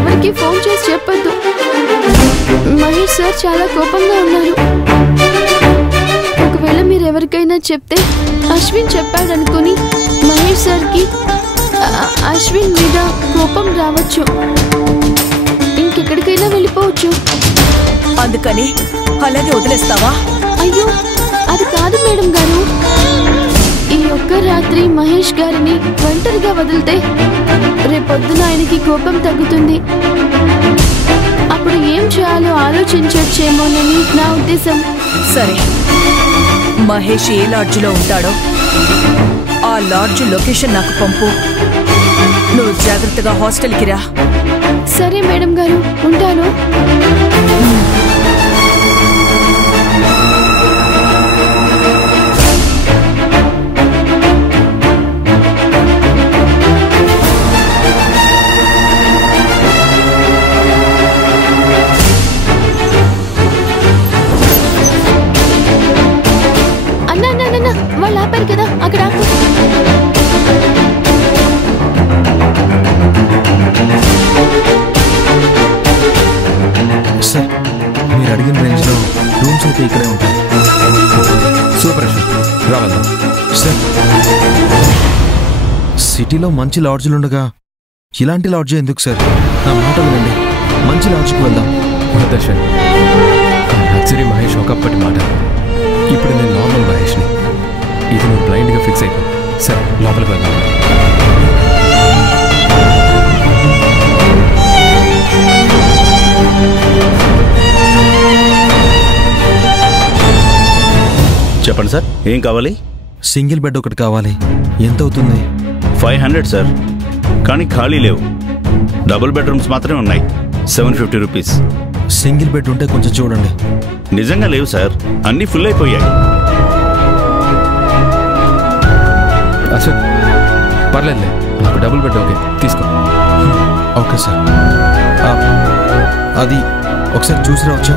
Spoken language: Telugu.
ఎవరికి ఫోన్ చేసి చెప్పొద్దు. మహేష్ సార్ చాలా కోపంగా ఉన్నారు. ఒకవేళ మీరు ఎవరికైనా చెప్తే అశ్విన్ చెప్పాడనుకుని మహేష్ సార్కి అశ్విన్ మీద కోపం రావచ్చు. ఇంకెక్కడికైనా వెళ్ళిపోవచ్చు. అందుకని అలాగే వదిలేస్తావా? అయ్యో అది కాదు మేడం గారు. ఈ ఒక్క రాత్రి మహేష్ గారిని ఒంటరిగా వదిలితే రేపొద్దున ఆయనకి కోపం తగ్గుతుంది. అప్పుడు ఏం చేయాలో ఆలోచించొచ్చేమోనని నా ఉద్దేశం. సరే, మహేష్ ఏ లాడ్జ్లో ఉంటాడో ఆ లాడ్జ్ లొకేషన్ నాకు పంపు. నువ్వు జాగ్రత్తగా హాస్టల్కి రా. సరే మేడం గారు, ఉంటాను. వాళ్ళు ఆపారు కదా అక్కడ. సార్, మీరు అడిగిన రేంజ్లో రూమ్స్ అయితే ఇక్కడే ఉంటాయి. సూపర్ రావాలా సార్? సిటీలో మంచి లాడ్జ్లు ఉండగా ఇలాంటి లాడ్జ్ ఎందుకు సార్? నా మాట వినండి, మంచి లాడ్జ్కి వెళ్దాం. దర్శన్, లగ్జరీ మహేష్ ఒకప్పటి మాట. ఇప్పుడు నేను నార్మల్ మహేష్ని. ఇది నువ్వు బ్లైండ్గా ఫిక్స్ అయిపో. సరే, లోపలికి వెళ్దాం. చెప్పండి సార్, ఏం కావాలి? సింగిల్ బెడ్ ఒకటి కావాలి. ఎంత అవుతుంది? 500 సార్, కానీ ఖాళీ లేవు. డబుల్ బెడ్రూమ్స్ మాత్రమే ఉన్నాయి. 750 రూపీస్. సింగిల్ బెడ్ ఉంటే కొంచెం చూడండి. నిజంగా లేవు సార్, అన్నీ ఫుల్ అయిపోయాయి. అసలు పర్లేదులే, నాకు డబుల్ బెడ్ ఓకే, తీసుకో. ఓకే సార్, అది ఒకసారి చూసి రావచ్చా?